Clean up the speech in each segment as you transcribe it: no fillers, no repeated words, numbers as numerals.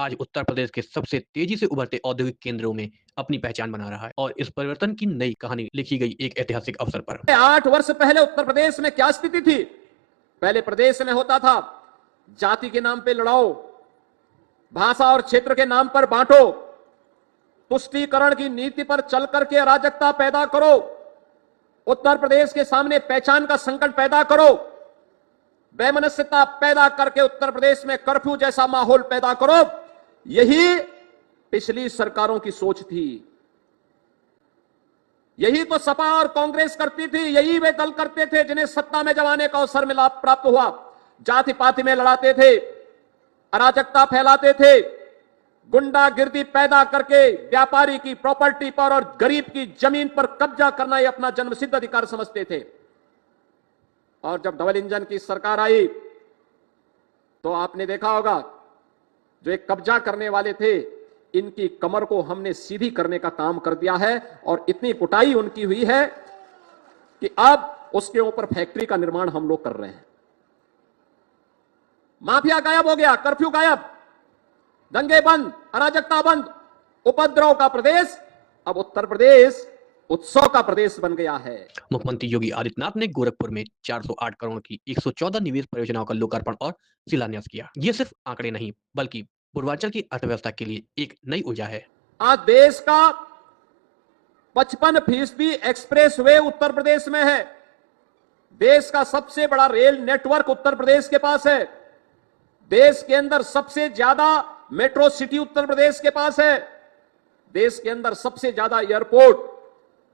आज उत्तर प्रदेश के सबसे तेजी से उभरते औद्योगिक केंद्रों में अपनी पहचान बना रहा है और इस परिवर्तन की नई कहानी लिखी गई एक ऐतिहासिक अवसर पर। 8 वर्ष पहले उत्तर प्रदेश में क्या स्थिति थी? पहले प्रदेश में होता था जाति के नाम पे लड़ाओ, भाषा और क्षेत्र के नाम पर बांटो, तुष्टीकरण की नीति पर चल करके अराजकता पैदा करो, उत्तर प्रदेश के सामने पहचान का संकट पैदा करो, वैमनस्यता पैदा करके उत्तर प्रदेश में कर्फ्यू जैसा माहौल पैदा करो। यही पिछली सरकारों की सोच थी। यही तो सपा और कांग्रेस करती थी। यही वे दल करते थे जिन्हें सत्ता में जब आने का अवसर मिला, प्राप्त हुआ। जाति पाति में लड़ाते थे, अराजकता फैलाते थे, गुंडागिर्दी पैदा करके व्यापारी की प्रॉपर्टी पर और गरीब की जमीन पर कब्जा करना ही अपना जन्मसिद्ध अधिकार समझते थे। और जब डबल इंजन की सरकार आई तो आपने देखा होगा, जो एक कब्जा करने वाले थे, इनकी कमर को हमने सीधी करने का काम कर दिया है और इतनी कुटाई उनकी हुई है कि अब उसके ऊपर फैक्ट्री का निर्माण हम लोग कर रहे हैं। माफिया गायब हो गया, कर्फ्यू गायब, दंगे बंद, अराजकता बंद, उपद्रव का प्रदेश अब उत्तर प्रदेश उत्सव का प्रदेश बन गया है। मुख्यमंत्री योगी आदित्यनाथ ने गोरखपुर में 408 करोड़ की 114 निवेश परियोजनाओं का लोकार्पण और शिलान्यास किया। ये सिर्फ आंकड़े नहीं, बल्कि पूर्वांचल की अर्थव्यवस्था के लिए एक नई ऊर्जा है। आज देश का 55% एक्सप्रेस वे उत्तर प्रदेश में है। देश का सबसे बड़ा रेल नेटवर्क उत्तर प्रदेश के पास है। देश के अंदर सबसे ज्यादा मेट्रो सिटी उत्तर प्रदेश के पास है। देश के अंदर सबसे ज्यादा एयरपोर्ट,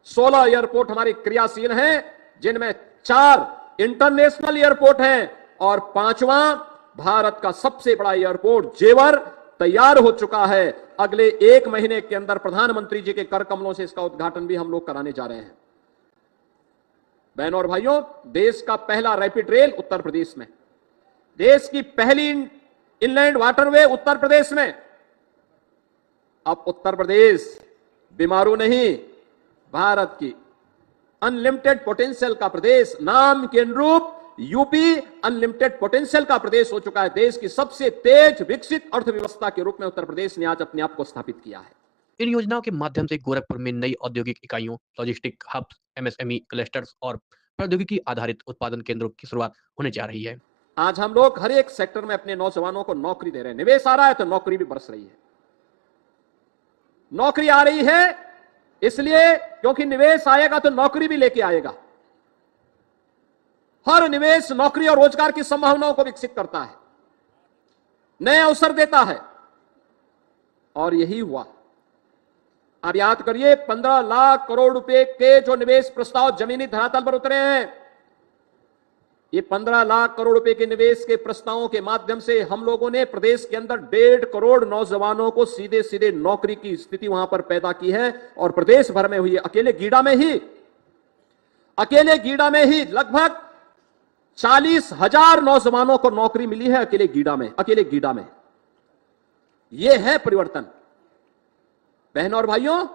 16 एयरपोर्ट हमारे क्रियाशील हैं, जिनमें 4 इंटरनेशनल एयरपोर्ट हैं और 5वां भारत का सबसे बड़ा एयरपोर्ट जेवर तैयार हो चुका है। अगले 1 महीने के अंदर प्रधानमंत्री जी के कर कमलों से इसका उद्घाटन भी हम लोग कराने जा रहे हैं। बहनों और भाइयों, देश का पहला रैपिड रेल उत्तर प्रदेश में, देश की पहली इनलैंड वाटरवे उत्तर प्रदेश में। अब उत्तर प्रदेश बीमारू नहीं, भारत की अनलिमिटेड पोटेंशियल का प्रदेश, नाम के अनुरूप यूपी अनलिमिटेड पोटेंशियल का प्रदेश हो चुका है। देश की सबसे तेज विकसित अर्थव्यवस्था के रूप में उत्तर प्रदेश ने आज अपने आप को स्थापित किया है। इन योजनाओं के माध्यम से गोरखपुर में नई औद्योगिक इकाइयों, लॉजिस्टिक हब्स, एमएसएमई क्लस्टर्स और प्रौद्योगिकी आधारित उत्पादन केंद्रों की शुरुआत होने जा रही है। आज हम लोग हर एक सेक्टर में अपने नौजवानों को नौकरी दे रहे हैं। निवेश आ रहा है तो नौकरी भी बरस रही है। नौकरी आ रही है इसलिए क्योंकि निवेश आएगा तो नौकरी भी लेके आएगा। हर निवेश नौकरी और रोजगार की संभावनाओं को विकसित करता है, नए अवसर देता है, और यही हुआ। आप याद करिए, 15 लाख करोड़ रुपए के जो निवेश प्रस्ताव जमीनी धरातल पर उतरे हैं, ये 15 लाख करोड़ रुपए के निवेश के प्रस्तावों के माध्यम से हम लोगों ने प्रदेश के अंदर 1.5 करोड़ नौजवानों को सीधे सीधे नौकरी की स्थिति वहां पर पैदा की है। और प्रदेश भर में हुई, अकेले गीडा में ही लगभग 40,000 नौजवानों को नौकरी मिली है। अकेले गीडा में यह है परिवर्तन। बहनों और भाइयों,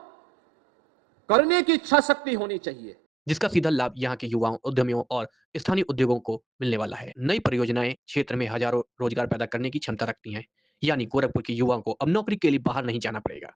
करने की इच्छा शक्ति होनी चाहिए, जिसका सीधा लाभ यहाँ के युवाओं, उद्यमियों और स्थानीय उद्योगों को मिलने वाला है। नई परियोजनाएं क्षेत्र में हजारों रोजगार पैदा करने की क्षमता रखती हैं। यानी गोरखपुर के युवाओं को अब नौकरी के लिए बाहर नहीं जाना पड़ेगा।